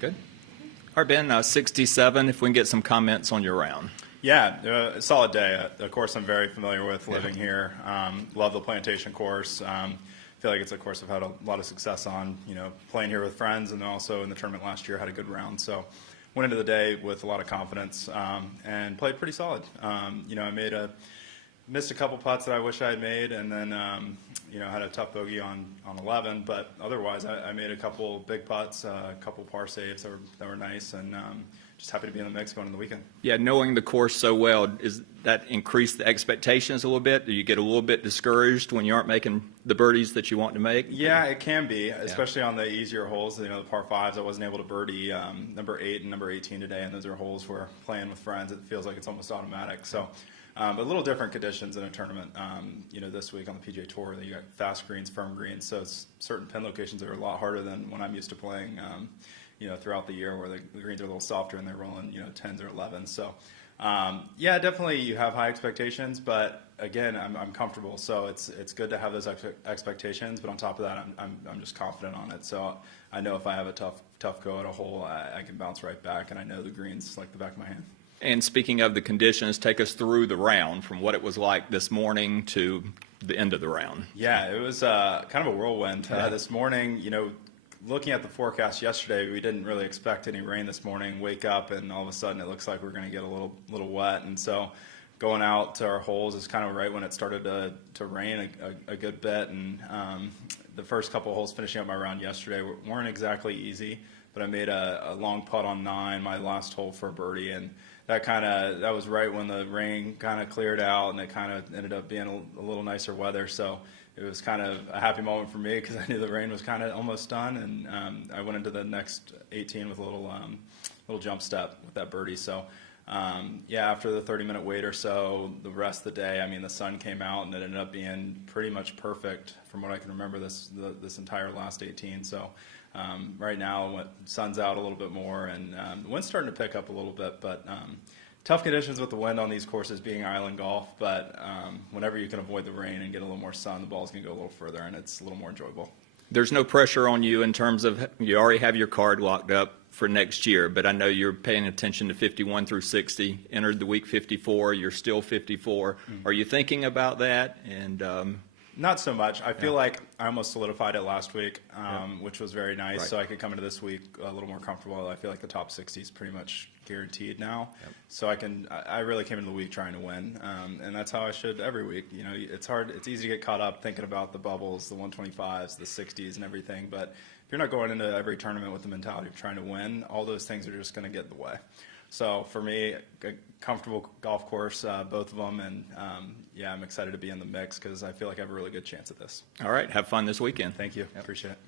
Good. All right, Ben, 67, if we can get some comments on your round. Yeah, a solid day. A course I'm very familiar with living here. Love the plantation course. Feel like it's a course I've had a lot of success on, playing here with friends, and then also in the tournament last year had a good round. So went into the day with a lot of confidence and played pretty solid. I missed a couple putts that I wish I had made, and then had a tough bogey on 11. But otherwise, I made a couple big putts, a couple par saves that were nice, and just happy to be in the mix going into the weekend. Yeah, knowing the course so well, does that increase the expectations a little bit? Do you get a little bit discouraged when you aren't making the birdies that you want to make? Yeah, it can be, especially on the easier holes. The par fives, I wasn't able to birdie number 8 and number 18 today, and those are holes where playing with friends, it feels like it's almost automatic. So, but a little different conditions in a tournament. This week on the PGA Tour, you got fast greens, firm greens, so it's certain pin locations are a lot harder than when I'm used to playing. Throughout the year where the greens are a little softer and they're rolling, 10s or 11s. So, definitely you have high expectations, but again, I'm comfortable. So it's good to have those expectations, but on top of that, I'm just confident on it. So I know if I have a tough go at a hole, I can bounce right back, and I know the greens like the back of my hand. And speaking of the conditions, take us through the round from what it was like this morning to the end of the round. Yeah, it was kind of a whirlwind this morning. Looking at the forecast yesterday, we didn't really expect any rain this morning. Wake up, and all of a sudden it looks like we're going to get a little wet. And so going out to our holes is kind of right when it started to rain a good bit. And the first couple of holes finishing up my round yesterday weren't exactly easy, but I made a long putt on 9, my last hole for a birdie, and that was right when the rain kind of cleared out, and it kind of ended up being a little nicer weather. So it was kind of a happy moment for me because I knew the rain was kind of almost done, and I went into the next 18 with a little jump step with that birdie. So after the 30-minute wait or so, the rest of the day, the sun came out, and it ended up being pretty much perfect from what I can remember this entire last 18. So right now, sun's out a little bit more, and the wind's starting to pick up a little bit, but tough conditions with the wind on these courses being island golf, but whenever you can avoid the rain and get a little more sun, the ball's going to go a little further, and it's a little more enjoyable. There's no pressure on you in terms of you already have your card locked up for next year, but I know you're paying attention to 51 through 60, entered the week 54, you're still 54. Are you thinking about that? And not so much. I feel like I almost solidified it last week, which was very nice. Right. So I could come into this week a little more comfortable. I feel like the top 60 is pretty much guaranteed now. Yep. So I really came into the week trying to win, and that's how I should every week. It's hard. It's easy to get caught up thinking about the bubbles, the 125s, the 60s, and everything. But if you're not going into every tournament with the mentality of trying to win, all those things are just going to get in the way. So for me, a comfortable golf course, both of them, and I'm excited to be in the mix because I feel like I have a really good chance at this. All right, have fun this weekend. Thank you. Appreciate it.